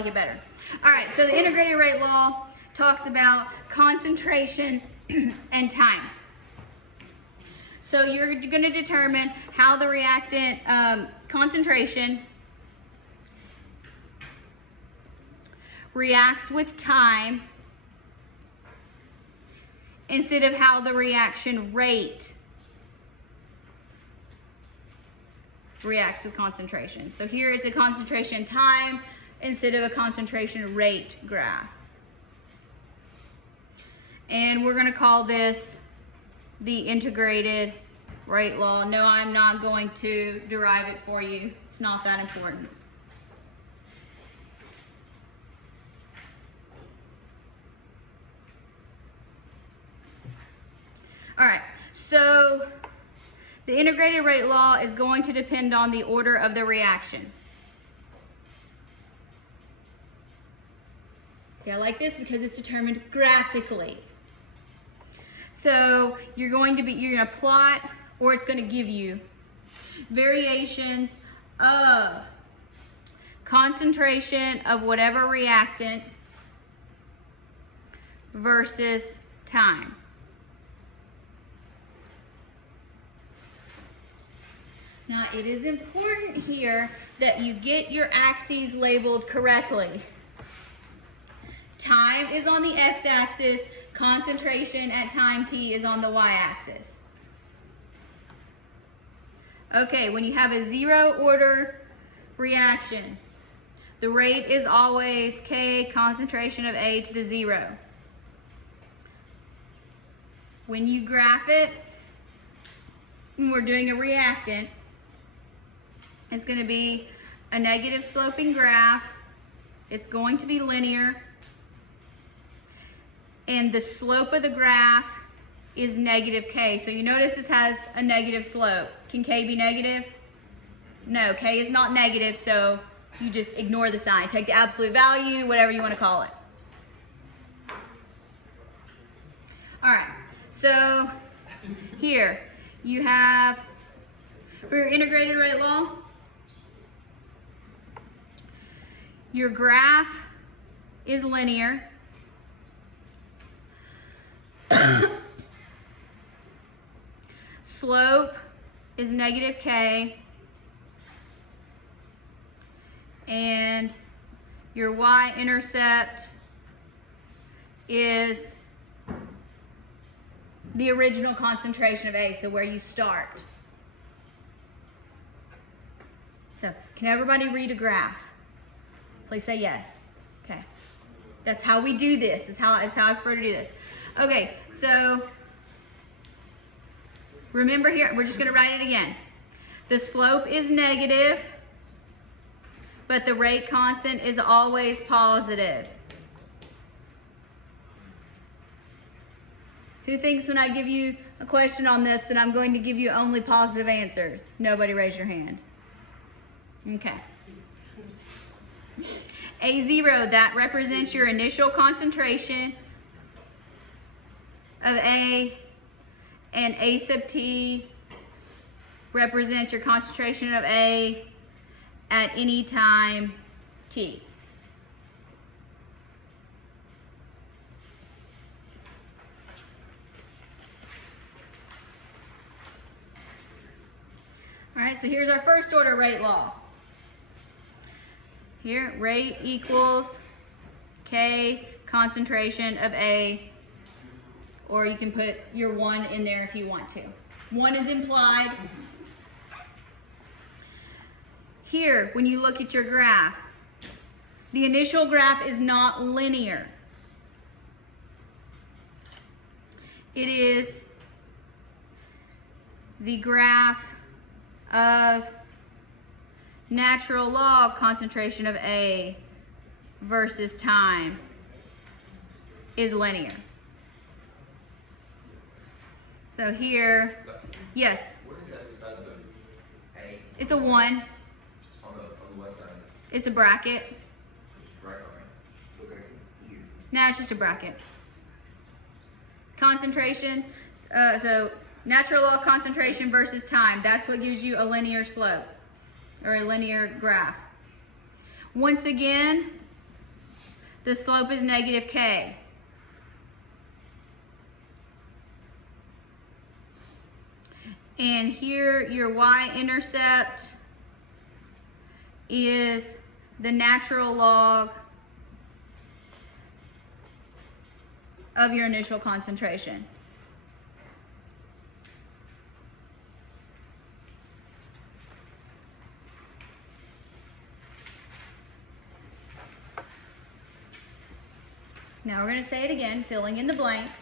like it better. All right, so the integrated rate law talks about concentration and time. So you're going to determine how the reactant concentration reacts with time instead of how the reaction rate reacts with concentration. So here it's a concentration time instead of a concentration rate graph. And we're going to call this the integrated rate law. No, I'm not going to derive it for you. It's not that important. All right, so the integrated rate law is going to depend on the order of the reaction. Okay, I like this because it's determined graphically. So you're going to plot, or it's going to give you variations of concentration of whatever reactant versus time. Now, it is important here that you get your axes labeled correctly. Time is on the x-axis, concentration at time t is on the y-axis. Okay, when you have a zero order reaction, the rate is always K concentration of A to the 0. When you graph it, when we're doing a reactant, it's going to be a negative sloping graph. It's going to be linear. And the slope of the graph is negative K. So you notice this has a negative slope. Can K be negative? No, K is not negative, so you just ignore the sign. Take the absolute value, whatever you want to call it. All right, so here you have, for your integrated rate law, your graph is linear. Slope is negative K. And your y-intercept is the original concentration of A, so where you start. So, can everybody read a graph? Please say yes. Okay. That's how we do this. It's how I prefer to do this. Okay, so remember here, we're just going to write it again. The slope is negative, but the rate constant is always positive. Who thinks when I give you a question on this that I'm going to give you only positive answers? Nobody raise your hand. Okay. A0, that represents your initial concentration of A, and A sub t represents your concentration of A at any time t. All right, so here's our first order rate law. Here, rate equals K concentration of A, or you can put your 1 in there if you want to. 1 is implied. Here, when you look at your graph, the initial graph is not linear. It is the graph of natural log concentration of A versus time is linear. So here, yes? What is that beside the A? It's a 1. On the west side. It's a bracket. It's right on it. Okay. Here. No, it's just a bracket. Concentration, so natural log concentration versus time. That's what gives you a linear slope or a linear graph. Once again, the slope is negative k. And here your y-intercept is the natural log of your initial concentration. Now we're going to say it again, filling in the blanks.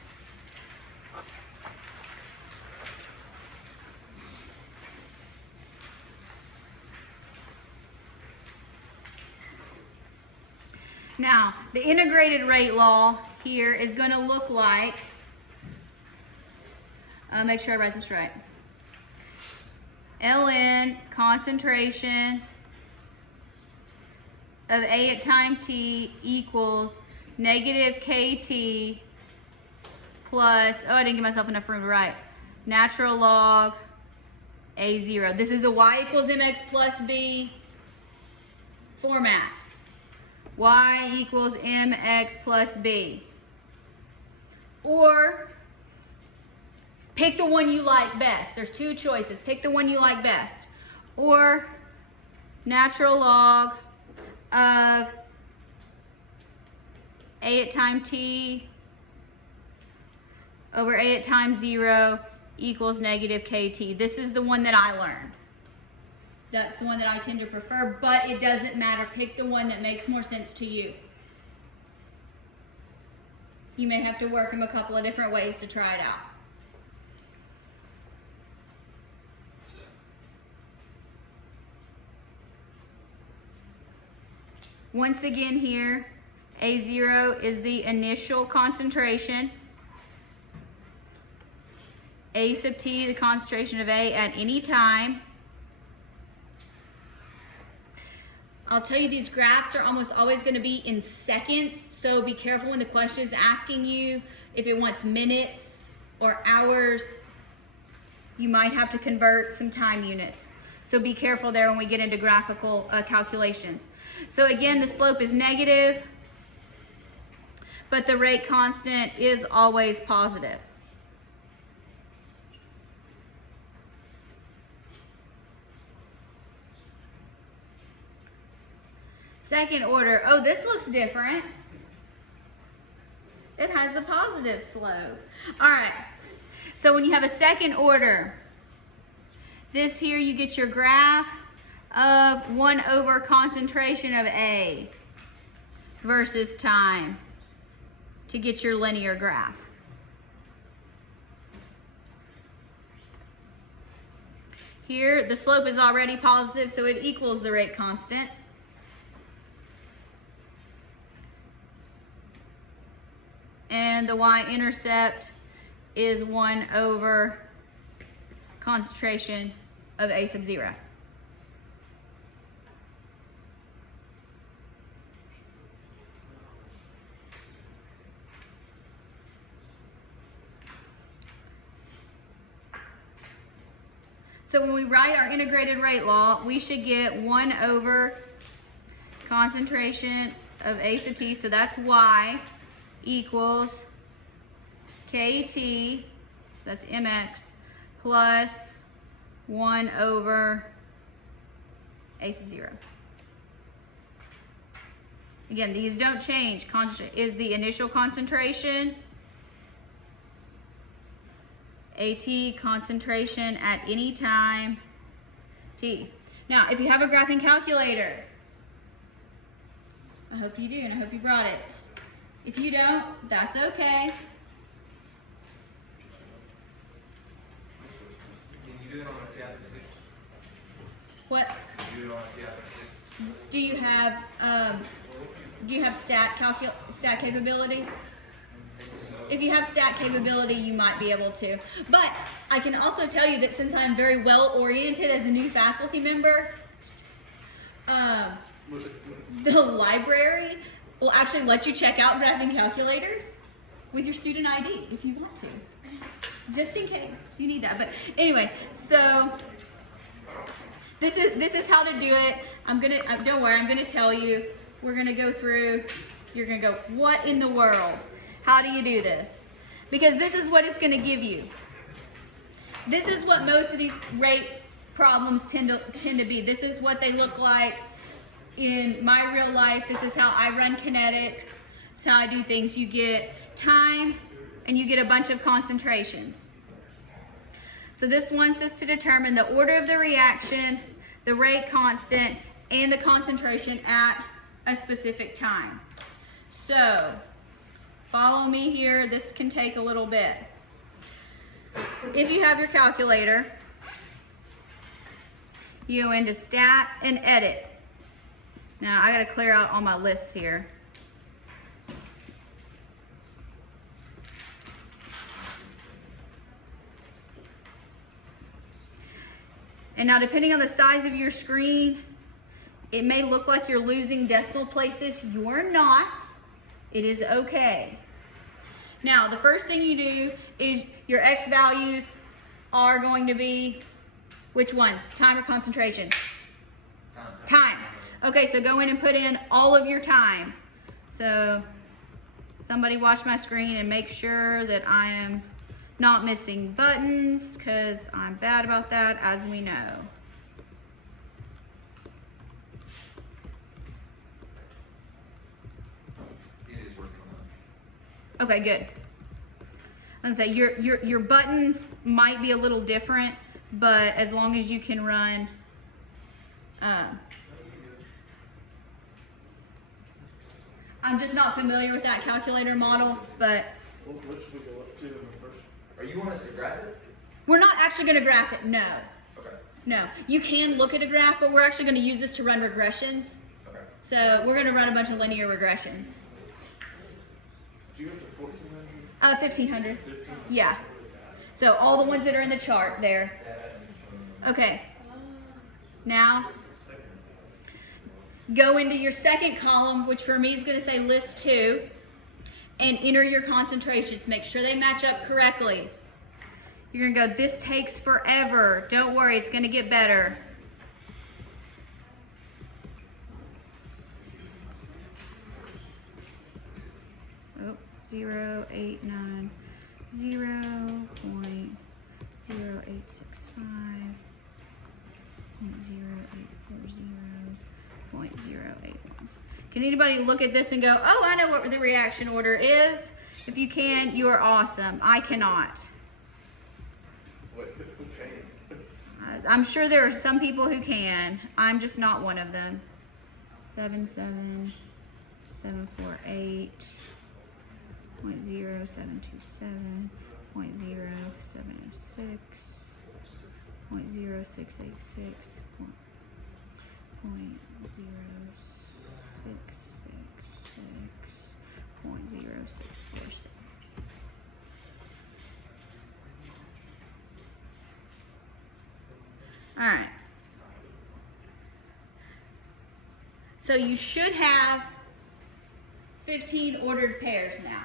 Now, the integrated rate law here is going to look like, make sure I write this right, ln concentration of A at time t equals negative kt plus, oh, I didn't give myself enough room to write, natural log A0. This is a y equals mx plus b format. Y equals mx plus b. Or pick the one you like best. There's two choices. Pick the one you like best. Or natural log of A at time t over A at time 0 equals negative kt. This is the one that I learned. That's the one that I tend to prefer, but it doesn't matter. Pick the one that makes more sense to you. You may have to work them a couple of different ways to try it out. Once again here, A0 is the initial concentration. A sub t, the concentration of A at any time. I'll tell you, these graphs are almost always going to be in seconds, so be careful when the question is asking you if it wants minutes or hours. You might have to convert some time units. So be careful there when we get into graphical calculations. So again, the slope is negative, but the rate constant is always positive. Second order, oh, this looks different. It has a positive slope. All right, so when you have a second order, this here you get your graph of 1 over concentration of A versus time to get your linear graph. Here, the slope is already positive, so it equals the rate constant. And the y-intercept is 1 over concentration of A sub 0. So when we write our integrated rate law, we should get 1 over concentration of A sub t, so that's y, equals kt, that's mx, plus 1 over A sub 0. Again, these don't change. Constant is the initial concentration. AT, concentration at any time, T. Now, if you have a graphing calculator, I hope you do, and I hope you brought it. If you don't, that's okay. Can you do it on a chapter 6? What? Can you do it on a chapter 6? Do you have stat capability? If you have stat capability, you might be able to. But I can also tell you that since I'm very well oriented as a new faculty member, the library will actually let you check out graphing calculators with your student ID if you want to, just in case you need that. But anyway, so this is how to do it. Don't worry, I'm gonna tell you. We're gonna go through. You're going to go, what in the world? How do you do this? Because this is what it's going to give you. This is what most of these rate problems tend to be. This is what they look like in my real life. This is how I run kinetics. This is how I do things. You get time and you get a bunch of concentrations. So this wants us to determine the order of the reaction, the rate constant, and the concentration at a specific time. So follow me here. This can take a little bit. If you have your calculator, you go into Stat and Edit. Now I got to clear out all my lists here. And now depending on the size of your screen, it may look like you're losing decimal places. You're not. It is okay. Now the first thing you do is your X values are going to be, which ones? Time or concentration? Time. Okay, so go in and put in all of your times. So somebody watch my screen and make sure that I am not missing buttons, because I'm bad about that, as we know. It is working on Okay, good. I was gonna say your buttons might be a little different, but as long as you can run I'm just not familiar with that calculator model, but What should we go up to in the first? Are you want us to graph it? we're not actually going to graph it, no. Okay. No. You can look at a graph, but we're actually going to use this to run regressions. Okay. So we're going to run a bunch of linear regressions. Do you have the 1400? 1500. Yeah. So all the ones that are in the chart there. Okay. Now, go into your second column, which for me is going to say list 2, and enter your concentrations. Make sure they match up correctly. You're going to go, this takes forever. Don't worry, it's going to get better. Oh, 0.890, 0.0865, 0.0840, 0.081. Can anybody look at this and go, oh, I know what the reaction order is? If you can, you are awesome. I cannot. I'm sure there are some people who can. I'm just not one of them. 77748. 0.0727, 0.0706, 0.0686, 0.0646. All right. So you should have 15 ordered pairs now.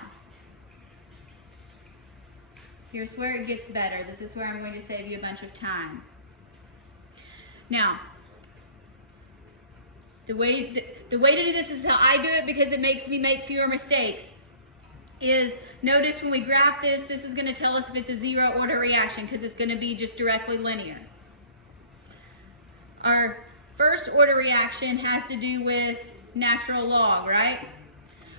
Here's where it gets better. This is where I'm going to save you a bunch of time. Now, the way to do this is how I do it, because it makes me make fewer mistakes. Is notice when we graph this, this is going to tell us if it's a zero order reaction, because it's going to be just directly linear. Our first order reaction has to do with natural log, right?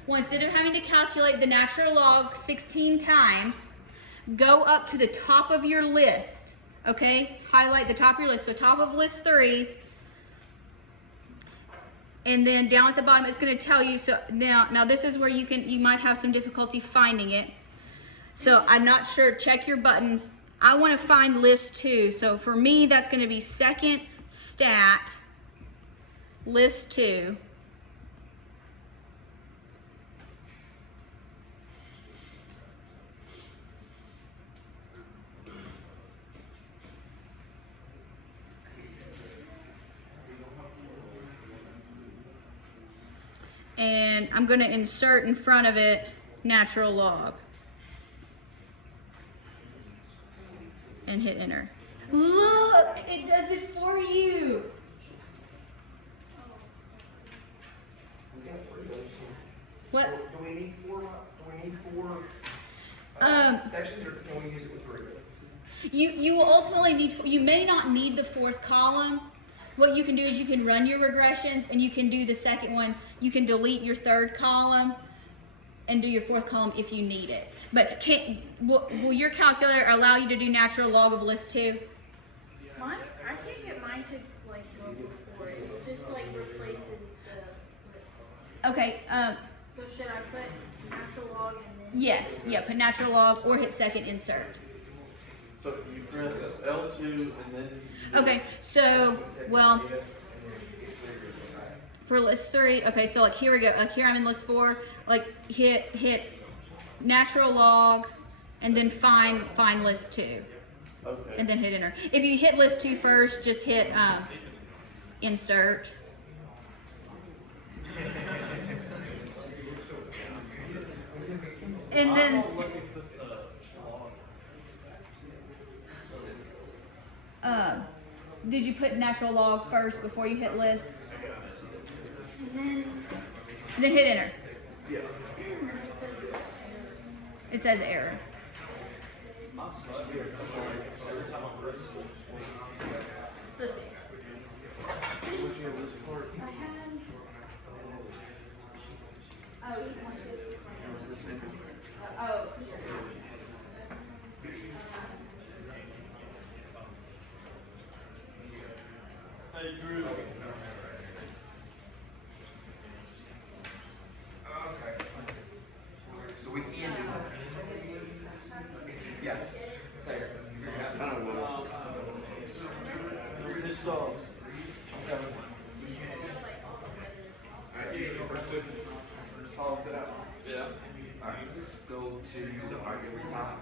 Well, instead of having to calculate the natural log 16 times, go up to the top of your list, okay? Highlight the top of your list. So top of list 3, and then down at the bottom it's going to tell you. So now this is where you might have some difficulty finding it. So I'm not sure. Check your buttons. I want to find list 2. So for me, that's going to be second stat list 2. And I'm going to insert in front of it natural log and hit enter. Look, it does it for you. What? Do we need four sections, or can we use it with three? You will ultimately need, you may not need the fourth column. What you can do is you can run your regressions and you can do the second one. You can delete your third column and do your fourth column if you need it. But will your calculator allow you to do natural log of list 2? Mine, I can't get mine to like go before it. It just like replaces the list. Okay, So should I put natural log and then? yes, yeah, put natural log or hit second insert. So you press L2 and then. Okay, so, well, for list 3, okay, so like here we go, here I'm in list 4, like hit natural log and then find list 2. Okay. And then hit enter. If you hit list 2 first, just hit insert. And then did you put natural log first before you hit list? And Then hit enter. Yeah. It says error. What's your list part? I had. Oh, this one is. Oh. Hey, Drew. Okay. So we can do that. Yes. Say it. I don't know. This dog's. Solve it out. Yeah. Alright, let's go to the argument top.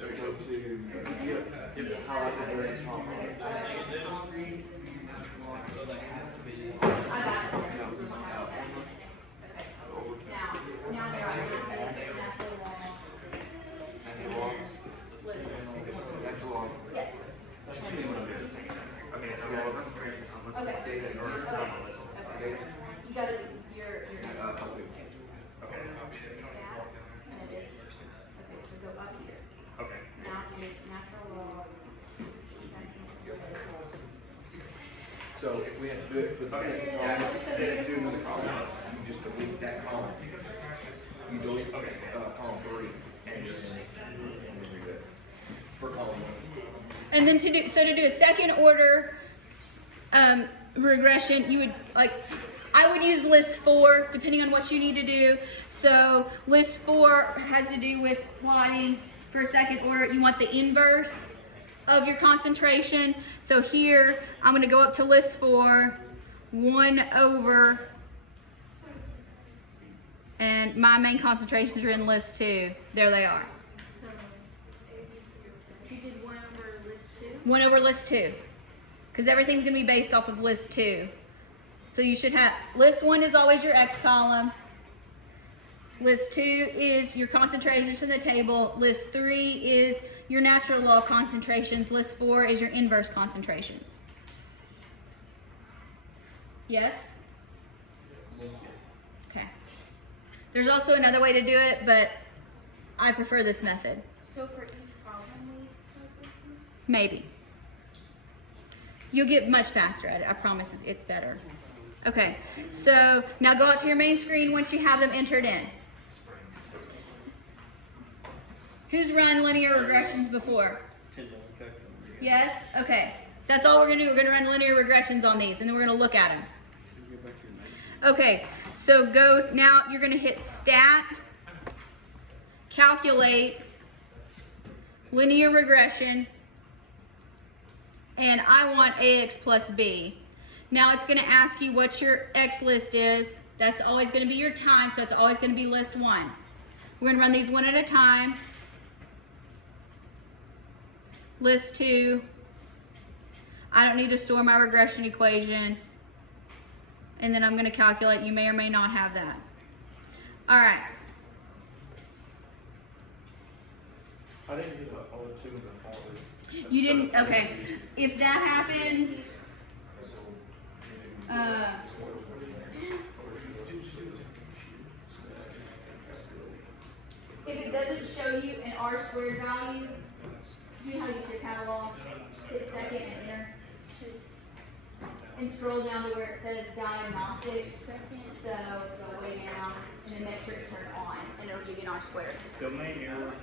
Go to highlight the very top. Now there are Natural log. Yes. I mean, Okay. data or data. You gotta your Okay. Okay, so go up here. Okay. Now hit natural log. So if we have to do it for the second column, then do another column, you just delete that column. You delete, column 3, and then you're good. For column 1. And then to do a second order regression, you would I would use list 4 depending on what you need to do. So list 4 has to do with plotting for a second order. You want the inverse of your concentration. So here I'm going to go up to list 4, 1 over, and my main concentrations are in list 2. There they are. So you did 1 over list 2. 1 over list 2. Because everything's going to be based off of list 2. So you should have, list 1 is always your X column. List 2 is your concentrations from the table. List 3 is your natural log concentrations. List 4 is your inverse concentrations. Yes? Okay. There's also another way to do it, but I prefer this method. So for each problem we put this one? Maybe. You'll get much faster at it. I promise it's better. Okay, so now go out to your main screen once you have them entered in. Who's run linear regressions before? Yes? Okay. That's all we're going to do. We're going to run linear regressions on these, and then we're going to look at them. Okay, so now you're going to hit Stat, Calculate, Linear Regression, and I want AX plus B. Now it's going to ask you what your X list is. That's always going to be your time, so it's always going to be list 1. We're going to run these one at a time. List 2. I don't need to store my regression equation. And then I'm going to calculate. You may or may not have that. All right. I didn't get all the 2 in the forward. You didn't? Okay. If that happens, it doesn't show you an R squared value, you know how to get your catalog, hit second and enter, and scroll down to where it says diagnostic, so go way down, and then make sure it's turned on, and it'll give you an R squared. Domain error.